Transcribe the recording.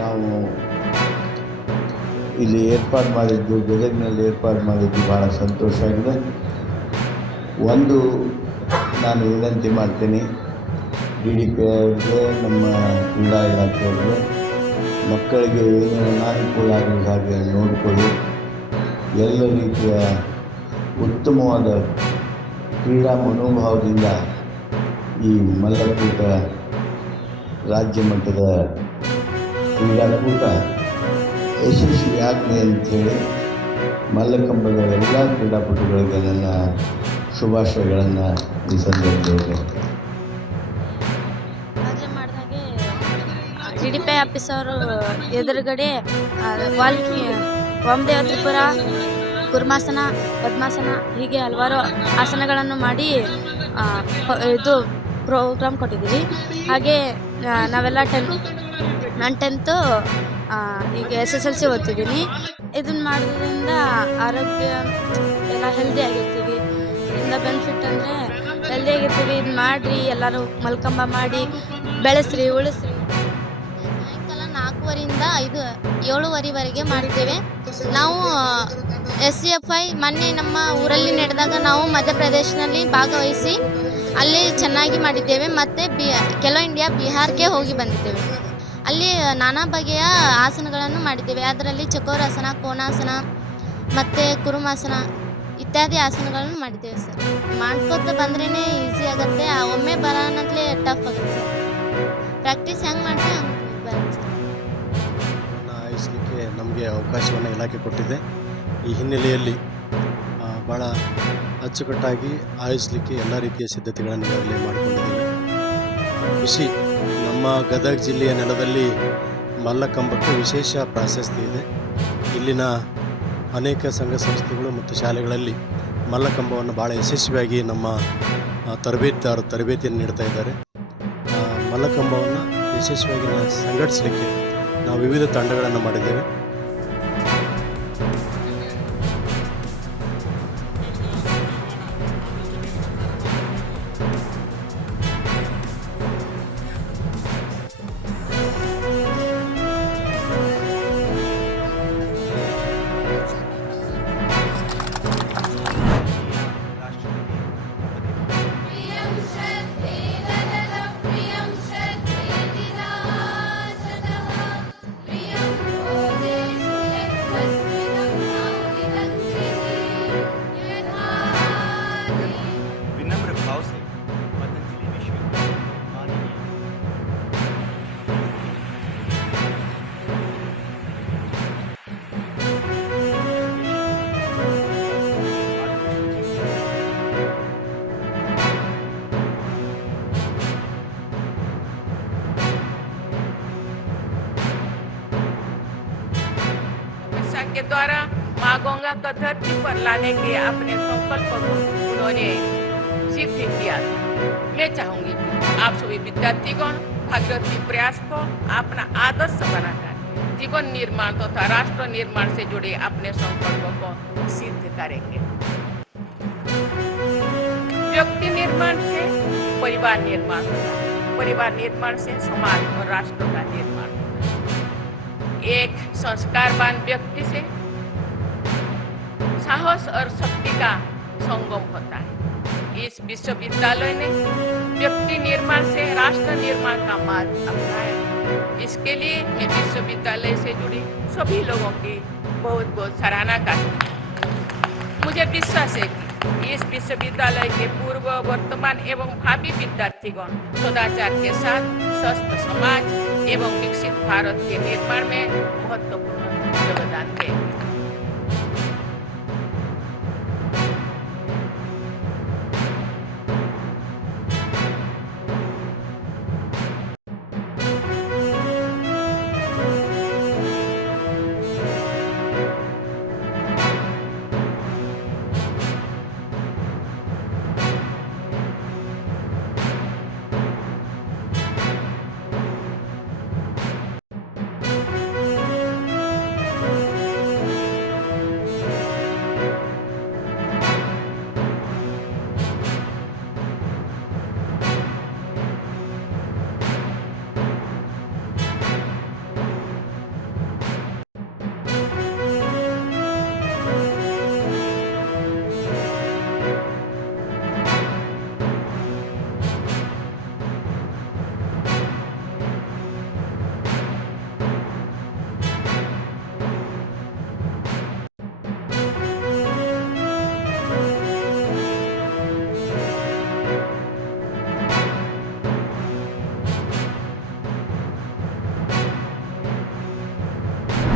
ನಾವು ಇಲ್ಲಿ ಏರ್ಪಾಡು ಮಾಡಿದ್ದು, ಗದಗಿನಲ್ಲಿ ಏರ್ಪಾಡು ಮಾಡಿದ್ದು ಭಾಳ ಸಂತೋಷ ಆಗಿದೆ. ಒಂದು ನಾನು ವಿನಂತಿ ಮಾಡ್ತೀನಿ DDP ಅವರಿಗೆ, ನಮ್ಮ ಕ್ರೀಡಾ ಇಲಾಖೆಯವರಿಗೆ, ಮಕ್ಕಳಿಗೆ ಏನು ಅನಾನುಕೂಲ ಆಗದ ಹಾಗೆ ನೋಡಿಕೊಳ್ಳಿ. ಎಲ್ಲ ರೀತಿಯ ಉತ್ತಮವಾದ ಕ್ರೀಡಾ ಮನೋಭಾವದಿಂದ ಈ ಮಲ್ಲಕೂಟ ರಾಜ್ಯ ಮಟ್ಟದ ಕ್ರೀಡಾಕೂಟ ಯಶಸ್ವಿಯಾಗಲಿ ಅಂಥೇಳಿ ಮಲ್ಲಕಂಬದ ಎಲ್ಲ ಕ್ರೀಡಾಪಟುಗಳಿಗೆ ನನ್ನ ಶುಭಾಶಯಗಳನ್ನು ಈ ಸಂದರ್ಭದಲ್ಲಿ DDP ಆಫೀಸ್ ಅವರು ಎದುರುಗಡೆ ವಾಮದೇವ ತ್ರಿಪುರ, ಕುರ್ಮಾಸನ, ಪದ್ಮಾಸನ ಹೀಗೆ ಹಲವಾರು ಆಸನಗಳನ್ನು ಮಾಡಿ ಇದು ಪ್ರೋಗ್ರಾಮ್ ಕೊಟ್ಟಿದ್ದೀವಿ. ಹಾಗೆ ನಾವೆಲ್ಲ ನಾನು 10th ಈಗ SSLC ಓದ್ತಿದ್ದೀನಿ. ಇದನ್ನು ಮಾಡೋದ್ರಿಂದ ಆರೋಗ್ಯ ಎಲ್ಲ ಹೆಲ್ದಿ ಆಗಿರ್ತೀವಿ. ಇದರಿಂದ ಬೆನಿಫಿಟ್ ಅಂದರೆ ಹೆಲ್ದಿ ಆಗಿರ್ತೀವಿ. ಇದು ಮಾಡಿರಿ, ಎಲ್ಲರೂ ಮಲ್ಕಂಬ ಮಾಡಿ ಬೆಳೆಸ್ರಿ, ಉಳಿಸ್ರಿ. ಸಾಯಂಕಾಲ 4:15 7:15ವರೆಗೆ ಮಾಡಿದ್ದೇವೆ. ನಾವು SCFI ಮೊನ್ನೆ ನಮ್ಮ ಊರಲ್ಲಿ ನಡೆದಾಗ ನಾವು ಮಧ್ಯಪ್ರದೇಶನಲ್ಲಿ ಭಾಗವಹಿಸಿ ಅಲ್ಲಿ ಚೆನ್ನಾಗಿ ಮಾಡಿದ್ದೇವೆ. ಮತ್ತು ಖೇಲೋ ಇಂಡಿಯಾ ಬಿಹಾರ್ಗೆ ಹೋಗಿ ಬಂದಿದ್ದೇವೆ. ಅಲ್ಲಿ ನಾನಾ ಬಗೆಯ ಆಸನಗಳನ್ನು ಮಾಡಿದ್ದೇವೆ. ಅದರಲ್ಲಿ ಚಕೋರಾಸನ, ಕೋನಾಸನ ಮತ್ತು ಕುರುಮಾಸನ ಇತ್ಯಾದಿ ಆಸನಗಳನ್ನು ಮಾಡಿದ್ದೇವೆ ಸರ್. ಮಾಡ್ಕೋತ ಬಂದ್ರೇ ಈಸಿ ಆಗುತ್ತೆ. ಒಮ್ಮೆ ಬರೋಣಂತಲೇ ಟಫ್ ಆಗುತ್ತೆ ಸರ್. ಪ್ರಾಕ್ಟೀಸ್ ಹೆಂಗೆ ಮಾಡ್ತೀವಿ ಹಂಗೆ ಬರುತ್ತೆ ಸರ್. ಆಯಿಸಲಿಕ್ಕೆ ನಮಗೆ ಅವಕಾಶವನ್ನು ಇಲಾಖೆ ಕೊಟ್ಟಿದೆ. ಈ ಹಿನ್ನೆಲೆಯಲ್ಲಿ ಭಾಳ ಅಚ್ಚುಕಟ್ಟಾಗಿ ಆಯೋಜಿಸಲಿಕ್ಕೆ ಎಲ್ಲ ರೀತಿಯ ಸಿದ್ಧತೆಗಳನ್ನು ಈಗಾಗಲೇ ಮಾಡಿಕೊಂಡಿದ್ದೇವೆ. ಖುಷಿ, ನಮ್ಮ ಗದಗ ಜಿಲ್ಲೆಯ ನೆಲದಲ್ಲಿ ಮಲ್ಲಕಂಬಕ್ಕೆ ವಿಶೇಷ ಪ್ರಾಶಸ್ತ್ಯ ಇದೆ. ಇಲ್ಲಿನ ಅನೇಕ ಸಂಘ ಸಂಸ್ಥೆಗಳು ಮತ್ತು ಶಾಲೆಗಳಲ್ಲಿ ಮಲ್ಲಕಂಬವನ್ನು ಭಾಳ ಯಶಸ್ವಿಯಾಗಿ ನಮ್ಮ ತರಬೇತಿದಾರರು ತರಬೇತಿಯನ್ನು ನೀಡ್ತಾ ಇದ್ದಾರೆ. ಮಲ್ಲಕಂಬವನ್ನು ಯಶಸ್ವಿಯಾಗಿ ಸಂಘಟಿಸಲಿಕ್ಕೆ ನಾವು ವಿವಿಧ ತಂಡಗಳನ್ನು ಮಾಡಿದ್ದೇವೆ. के द्वारा माँ गंगा को धरती पर लाने के अपने संकल्प को उन्होंने सिद्ध किया था। मैं चाहूंगी आप सभी विद्यार्थीगण भागीरथी प्रयास को अपना आदर्श बनाकर जीवन निर्माण तथा राष्ट्र निर्माण से जुड़े अपने संकल्पों को सिद्ध करेंगे। व्यक्ति निर्माण से परिवार निर्माण होता है, परिवार निर्माण से समाज और राष्ट्र का निर्माण। एक संस्कारवान व्यक्ति से साहस और शक्ति का संगम होता है। इस विश्वविद्यालय ने व्यक्ति निर्माण से राष्ट्र निर्माण का मार्ग अपनाया। इसके लिए मैं विश्वविद्यालय से जुड़ी सभी लोगों की बहुत बहुत सराहना करती हूँ। मुझे विश्वास है कि इस विश्वविद्यालय के पूर्व, वर्तमान एवं भावी विद्यार्थीगण सदाचार के साथ स्वस्थ समाज एवं विकसित भारत के निर्माण में महत्वपूर्ण योगदान देंगे।